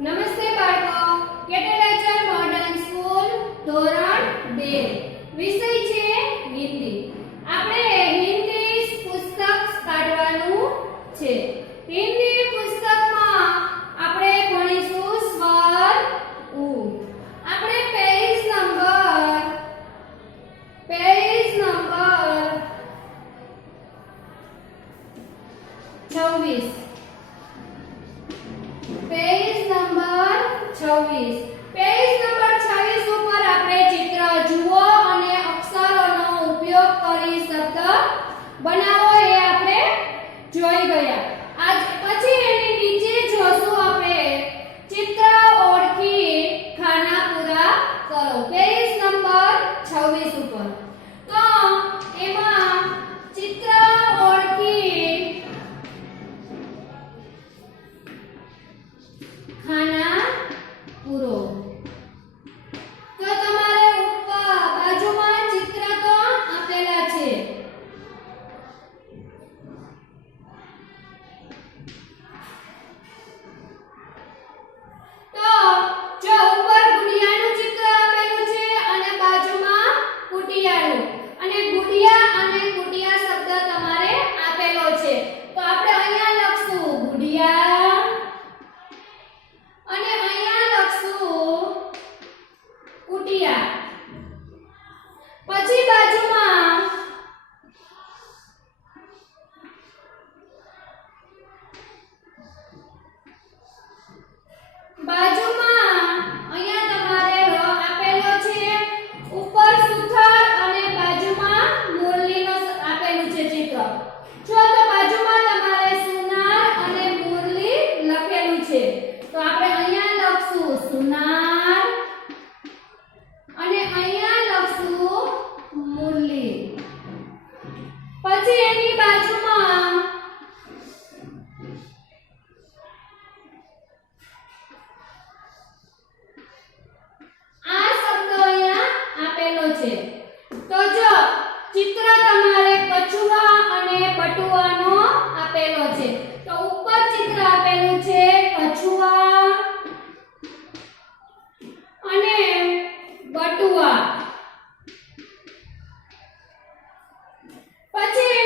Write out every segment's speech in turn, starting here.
નમસ્તે બાળકો, કેટલાયઝર modern school ધોરણ 2 વિષય છે હિન્દી. આપણે હિન્દી પુસ્તક કાઢવાનું છે. હિન્દી પુસ્તકમાં આપણે ભણીશું સ્વર ઉ. આપણે પેજ નંબર 26 पेज नंबर 26 ઉપર આપણે ચિત્ર જુઓ અને અક્ષરોનો ઉપયોગ કરી શબ્દ બનાવો એ આપણે જોઈ ગયા. આજ પછી એની નીચે જોશું આપણે ચિત્ર ઓળખી ખાના પૂરા કરો. પેજ નંબર 26 ઉપર તો એમાં ચિત્ર ઓળખી ખાના પૂરો. તો તમારે ઉપર બાજુમાં ચિત્ર તો આપેલા છે. તો જો ઉપર ગુડિયાનું ચિત્ર આપેલું છે અને બાજુમાં કુટિયાનું, અને ગુડિયા અને કુટિયા શબ્દ તમારે આપેલો છે. તો આપણે અહીંયા લખશું ગુડિયા અને અહીંયા લખશું કુટિયા. પછી બાજુમાં અહીંયા તમારે આપેલો છે ઉપર સુથાર અને બાજુમાં મુરલીનો આપેલું છે ચિત્ર. જો તો બાજુમાં તમારે સુનાર અને મુરલી લખેલું છે. તો આપણે અહીંયા લખશું સુનાર અને અહીંયા લખશું મુરલી. પછી એની બાજુમાં આ શબ્દ અહીંયા આપેલો છે. તો જો ચિત્ર તમારે કછુઆ અને બટુઆનો આપેલો છે. તો ઉપર ચિત્ર આપેલું છે કછુઆ અને બટુઆ. પછી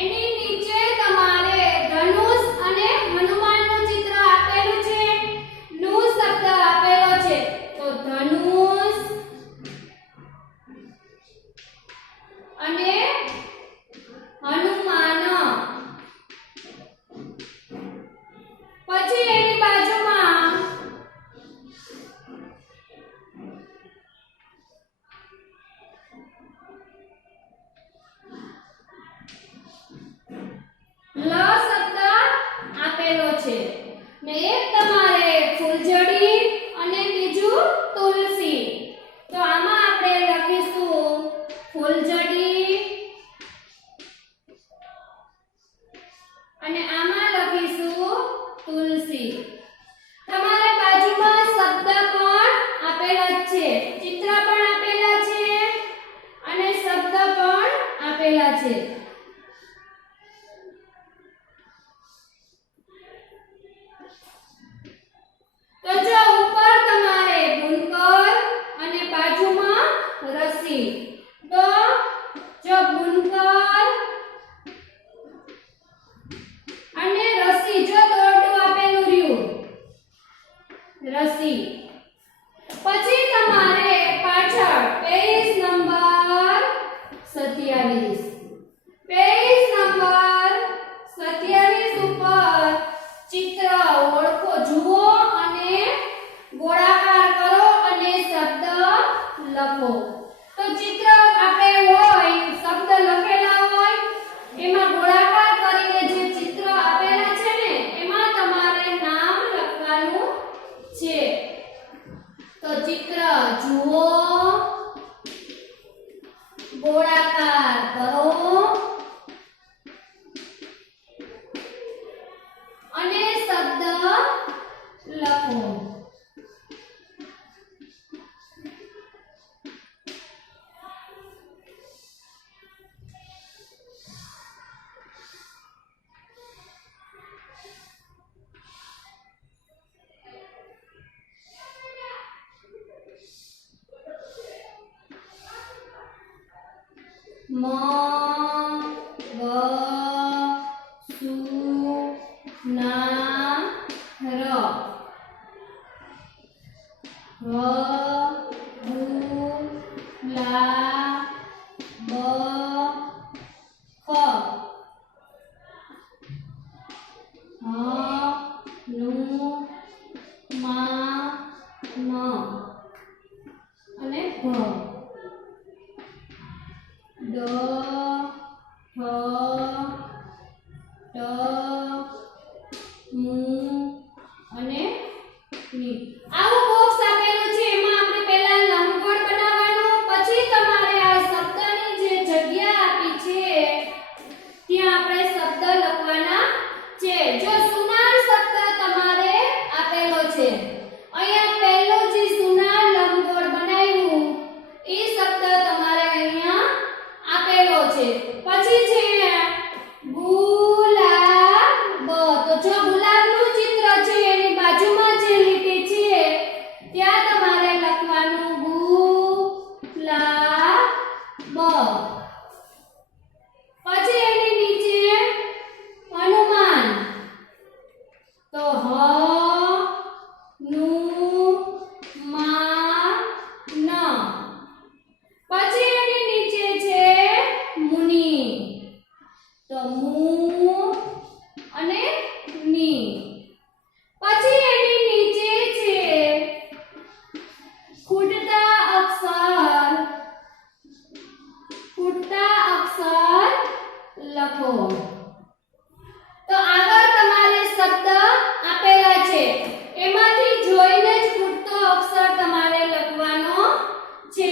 એની નીચે તમારે ધનુષ અને હનુમાનનું ચિત્ર આપેલું છે. નું શબ્દ આપેલો છે. તો ધનુષ અને હનુમાન. પછી એની બાજુમાં લ શબ્દ આપેલો છે. ને એક તમારે ફૂલઝડી અને બીજું તુલસી. તો આમાં આપણે લખીશું ફૂલઝડી અને આમાં લખીશું તુલસી. તમારે બાજુમાં શબ્દ પણ આપેલા છે, ચિત્ર પણ આપેલા છે અને શબ્દ પણ આપેલા છે. તો જો ઉપર તમારે બુનકર અને બાજુમાં રસી. તો જો બુનકર અને રસી, જો દોરડું આપેલું રહ્યું રસી. પછી તમારે પાછળ પેજ નંબર 27 ઉપર ચિત્ર ઓળખો, જુઓ અને ગોળાકાર કરો અને શબ્દ લખો. તો ચિત્ર આપણે હોય, શબ્દ લખેલા હોય, એમાં ગોળાકાર કરીને જે ચિત્ર આપેલા છે ને એમાં તમારે નામ લખવાનું છે. તો ચિત્ર જુઓ, ગોળાકાર કરો મ ગ સુ ના ર હ ભુ લા બ ખ હ નું મા ન અને ભ ડ હ ટ મુ અને ની. આવું બોક્સ આપેલું છે, એમાં આપણે પહેલા લંબગોળ બનાવવાનો, પછી તમારે આ શબ્દની જે જગ્યા આપી છે ત્યાં આપણે શબ્દ લખવાના છે. જો સુનાર શબ્દ તમારે આપેલો છે, અહીંયા પહેલો જે સુનાર લંબગોળ બનાવ્યું એ શબ્દ તમારે અહીંયા આપેલો છે. પછી છે ગુલાબ, તો જો ગુલાબનું ચિત્ર છે એની બાજુમાં જે લીટી છે ત્યાં તમારે લખવાનું ગુલાબ. પછી એની નીચે હનુમાન, તો હ નું મા ન. પછી એની નીચે છે મુનિ, તો મુ અને ની. પછી એની નીચે છે ખૂટતા અક્ષર, ખૂટતા અક્ષર લખો. તો આગળ તમારે શબ્દ આપેલા છે, એમાંથી જોઈને જ ખૂટતો અક્ષર તમારે લખવાનો છે.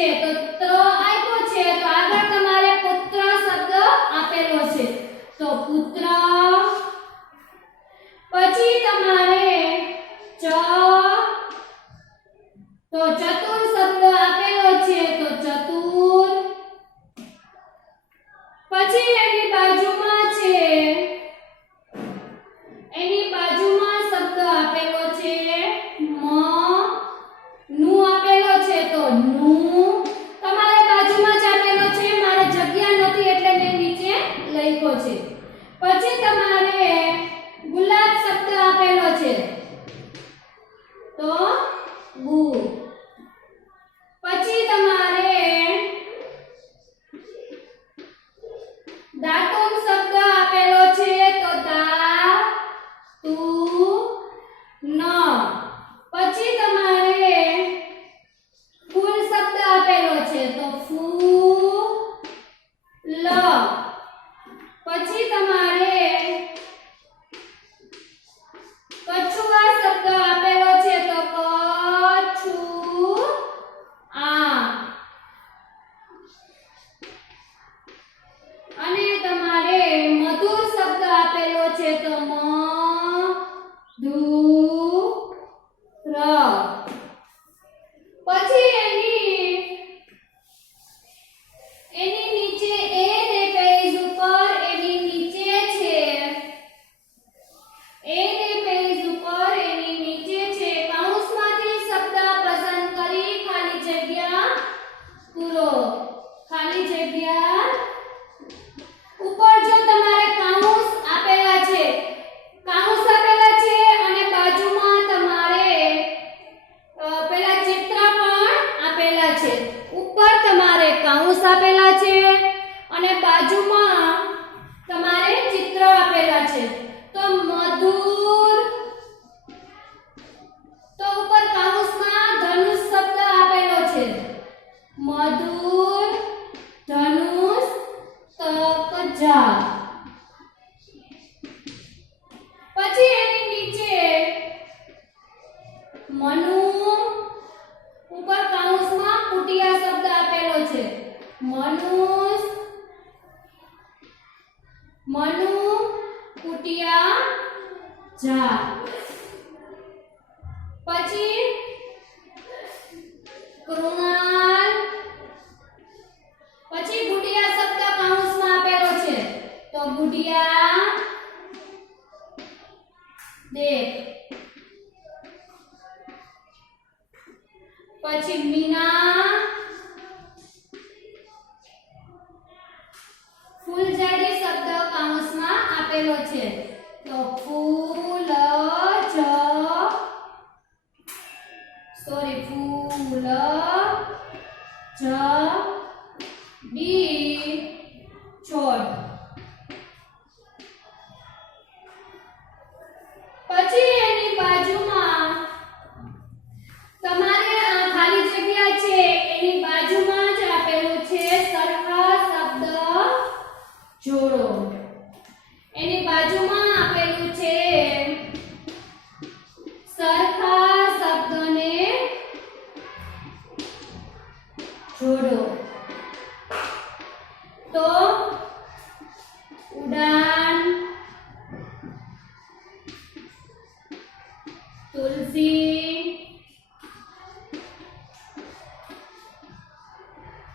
તો આપ્યો છે, તો આગળ તમારે પુત્ર શબ્દ આપેલો છે, તો પુત્ર. પછી તમારે ચ, તો ચતુર શબ્દ આપેલો છે, તો ચતુર. પછી એની બાજુમાં છે, એની બાજુમાં શબ્દ આપેલો છે મ, નું આપેલો છે, તો નું. તમારે બાજુમાં જ આપેલો છે, મારે જગ્યા નથી એટલે મેં નીચે લખ્યો છે. પછી તમારે ગુલાબ શબ્દ આપેલો છે, તો ગુ. પછી તમારે દાતુન શબ્દ આપેલો છે, તો દા તું ન. પછી તમારે ફૂલ શબ્દ આપેલો છે, તો ફૂ લ. પછી તમારે કછુઆ શબ્દ આપેલો છે, તો કછુ આ. અને તમારે મધુર શબ્દ આપેલો છે, તો મ ધુ ર. પછી એની નીચે એ ને પેજ ઉપર એની નીચે છે, એ ને પેજ ઉપર એની નીચે છે કૌંસમાંથી શબ્દ પસંદ કરી ખાલી જગ્યા પૂરો. ખાલી જગ્યા ઉપર જો તમારે કૌંસ આપેલા છે, કૌંસ આપેલા છે અને બાજુમાં તમારે પેલા ચિત્ર પણ આપેલા છે. ઉપર તમારે કૌંસ આપેલા છે અને બાજુમાં તમારે ચિત્ર આપેલા છે. તો મધુર, તો ઉપર કૌંસમાં ધનુષ શબ્દ આપેલો છે, મધુર ધનુષ તકજા. પછી એની નીચે મનુ, ઉપર કૌંસમાં કુટિયા શબ્દ આપેલો છે, મનુષ, મનુ કુટિયા જા. પછી કૃણાલ. પછી ગુડિયા શબ્દ કૌંસમાં આપેલો છે, તો ગુડિયા દેખ. પછી મીના, ફૂલઝડી શબ્દ કૌંસમાં આપેલો છે તો ફૂલ જ ડી છોડ પછી એની બાજુમાં તમારે આ ખાલી જગ્યા છે એની બાજુમાં જ આપેલું છે સરખા શબ્દ જોડો એની બાજુમાં આપેલું છે સરખા શબ્દને જોડો તો ઉડાન તુલસી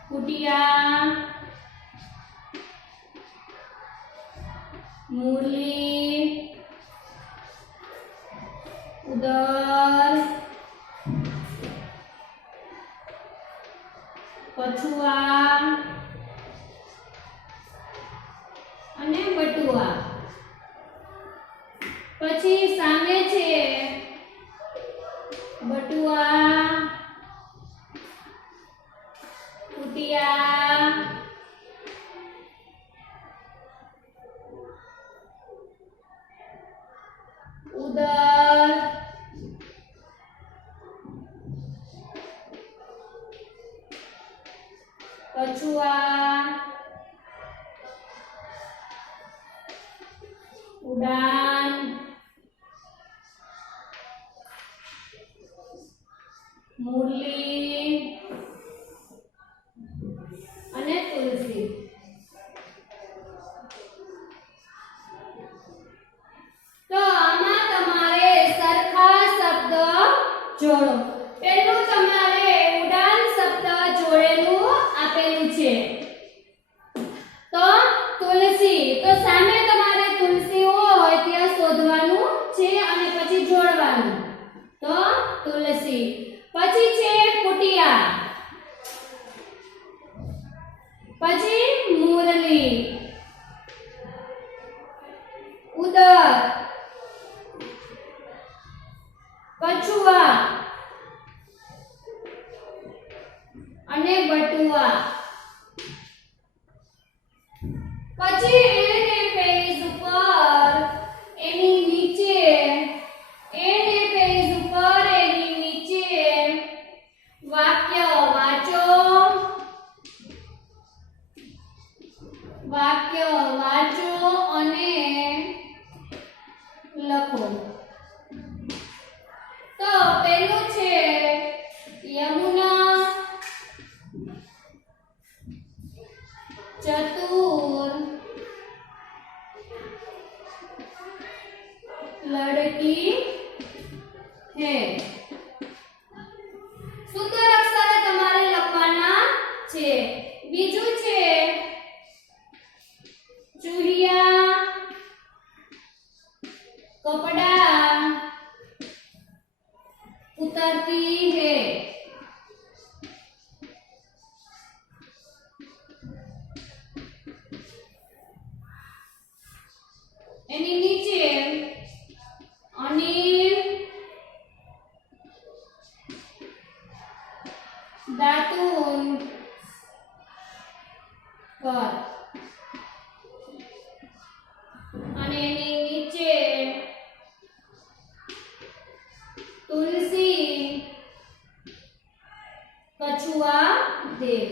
कुटिया मुरली उदर कछुआ અને બટુઆ પછી સામે છે બટુઆ कुटिया उदर कछुआ उड़ान मुरली અને તુલસી તો આમાં તમારે સરખા શબ્દ જોડો પહેલું તમારે ઉડાન શબ્દ જોડેલું આપેલું છે તો તુલસી તો સામે તમારે તુલસી હોય ત્યાં શોધવાનું છે અને પછી જોડવાનું તો તુલસી પછી છે કુટિયા પછી મુરલી ઉદર કછુઆ અને બટુઆ પછી એને પેજ ઉપર એની નીચે એને પેજ ઉપર એની નીચે વાક્ય વાંચો વાક્ય વાંચો અને લખો તો પહેલું છે યમુના ચતુર લड़की है સુંદર અક્ષરે તમારે લખવાના છે બીજું છે चूड़िया कपड़ा उतरती है एनी नीचे अनिल दातून कर અને એની નીચે તુલસી કછુઆ દેવ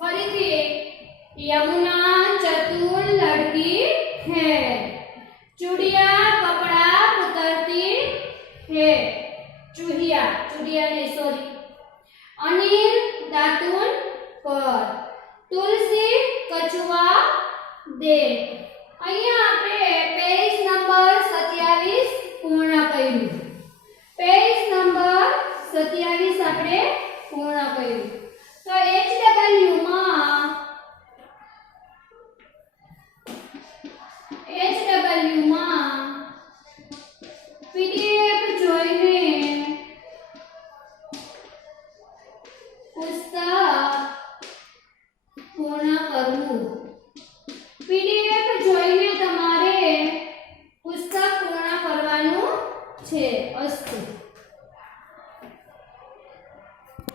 ફરીથી यमुना चतुर लड़की है चूड़िया कपड़ा उतरती है चूहिया चूड़िया नहीं सॉरी अनिल दातुन पर तुलसी कछुआ दे અહીંયા આપણે પેજ નંબર 27 પૂર્ણ કર્યું પેજ નંબર 27 આપણે પૂર્ણ કર્યું તો HW માં PDF કરવું